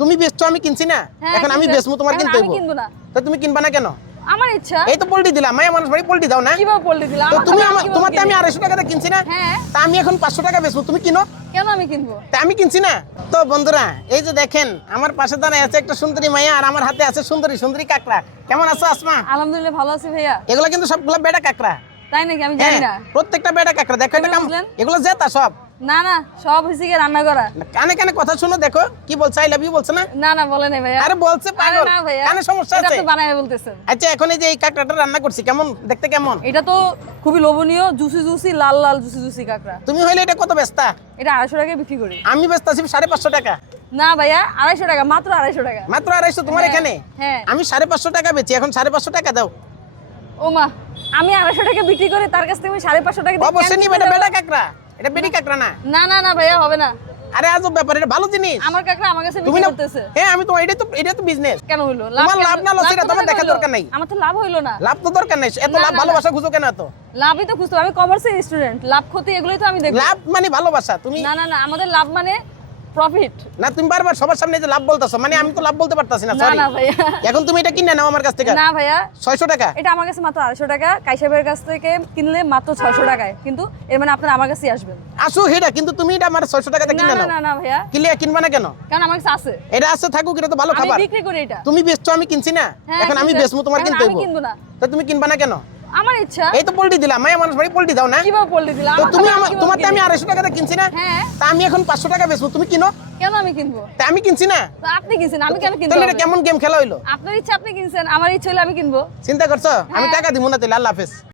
তুমি বেচছো আমি কিনছি না, এখন আমি বেচবো তোমার কিনতে হইব। তো তুমি কিনবা না কেন? আমার ইচ্ছা। এই তো পোল্ট্রি দিলাম, মায়া মানুষ বাড়ি পোল্ট্রি দাও না? কিভাবে পোল্ট্রি দিলাম? তো তুমি তোমারটা আমি 250 টাকাতে কিনছি না, হ্যাঁ। তা আমি এখন 500 টাকা বেচবো, তুমি কিনো। কেন আমি কিনবো? তা আমি কিনছি না। তো বন্ধুরা এই যে দেখেন আমার পাশে দাঁড়ায় আছে একটা সুন্দরী মাইয়া আর আমার হাতে আছে সুন্দরী সুন্দরী কাকড়া। কেমন আছো আসমা? আলহামদুলিল্লাহ ভালো আছি ভাইয়া। এগুলা কিন্তু সবগুলা বেটা কাকড়া। তাই নাকি? আমি জানি না। প্রত্যেকটা বেটা কাকড়া। দেখো এটা কেমনে বুঝলেন? এগুলো জেতা সব। না না, সব হইছে কি রান্না করা। কানে কানে কথা শুনো, দেখো কি বলছে, আই লাভ ইউ বলছে না? না না বলে নাই ভাইয়া। আরে বলছে আরে পাগল, না ভাইয়া, কানে সমস্যা এটা আছে। তো বানায় বলতেছেন। আচ্ছা এখন এই যে এই কাকড়াটা রান্না করছি, কেমন দেখতে? কেমন? এটা তো খুবই লোভনীয়, জুসি জুসি লাল লাল জুসি জুসি কাঁকড়া। তুমি হইলে এটা কত বেচতা? এটা 250 টাকায় বিক্রি করি। আমি বেচতাছি 550 টাকা। না ভাইয়া, 250 টাকা, মাত্র 250 টাকা। মাত্র 250 তোমার হ্যাঁ, এখানে? হ্যাঁ। আমি 550 টাকা বেচি, এখন 550 টাকা দাও। ও মা, আমি 250 টাকা বিক্রি করে তার কাছ থেকে আমি 550 টাকা দিয়ে অবশ্যই কেন নিবে, এটা কিনবো? বেটা কাকড়া, এটা বেটি কাকড়া না। না না না ভাইয়া, হবে না। আরে আজব ব্যাপার, এটা ভালো জিনিস। আমার কাকড়া আমার কাছে তুমি বিক্রি না, করতেছে। হ্যাঁ আমি তো এটা তো বিজনেস। কেন হইলো? তোমার লাভ না লস লাভ এটা তোমার কোথায় দেখার হইলো? দরকার নাই। আমার তো লাভ হইলো না। লাভ তো দরকার নাই, এত না, লাভ না, ভালোবাসা খুঁজো কেন এত? লাভই তো খুঁজতে হবে। আমি কমার্সের স্টুডেন্ট, লাভ ক্ষতি এগুলোই তো আমি দেখব। লাভ মানে ভালোবাসা। তুমি না না না, আমাদের লাভ মানে প্রফিট। না, তুমি বারবার সবার সামনে যে লাভ বলতাছো, মানে আমি তো লাভ বলতে পারতাছি না, না সরি। না ভাইয়া, এখন তুমি এটা কিনে নাও আমার কাছ থেকে। না ভাইয়া, 600 টাকা। এটা আমার কাছে মাত্র 250 টাকা। কাইসাবের কাছ থেকে কিনলে মাত্র 600 টাকায়, কিন্তু এর মানে আপনারা আমার কাছেই আসবেন। আসো হেডা, কিন্তু তুমি এটা আমার 600 টাকাতে না কিনে না নাও। না না ভাইয়া, কিলিয়া কিনবা না কেন? কারণ আমার কাছে আছে। এটা আছে থাকুক, এটা তো ভালো আমি খাবার। বিক্রি করি এটা। তুমি বেচছো আমি কিনছি না, হ্যাঁ, এখন আমি কিনছেন। বেচবো তোমার এখন কিনতে আমি হইব। কিনবো না। তো তুমি কিনবা না কেন? আমার ইচ্ছা। এই তো পোল্ট্রি দিলাম, মায়া মানুষ বাড়ি পোল্ট্রি দাও না? কিভাবে পোল্ট্রি দিলাম? তো তুমি কিভাবে তোমারটা আমি কিনবো? 250 টাকাতে কিনছি না, হ্যাঁ। তা আমি এখন 500 টাকা বেচবো, তুমি কিনো। কেন আমি কিনবো? তা আমি কিনছি না। তো আপনি কিনছেন, আমি কেন কিনবো? তাহলে এটা কেমন গেম খেলা হইলো? আপনার ইচ্ছা আপনি কিনছেন, আমার ইচ্ছা হলে আমি কিনবো। চিন্তা করছো? আমি হ্যাঁ। টাকা দিব না, তাহলে আল্লাহ হাফেজ।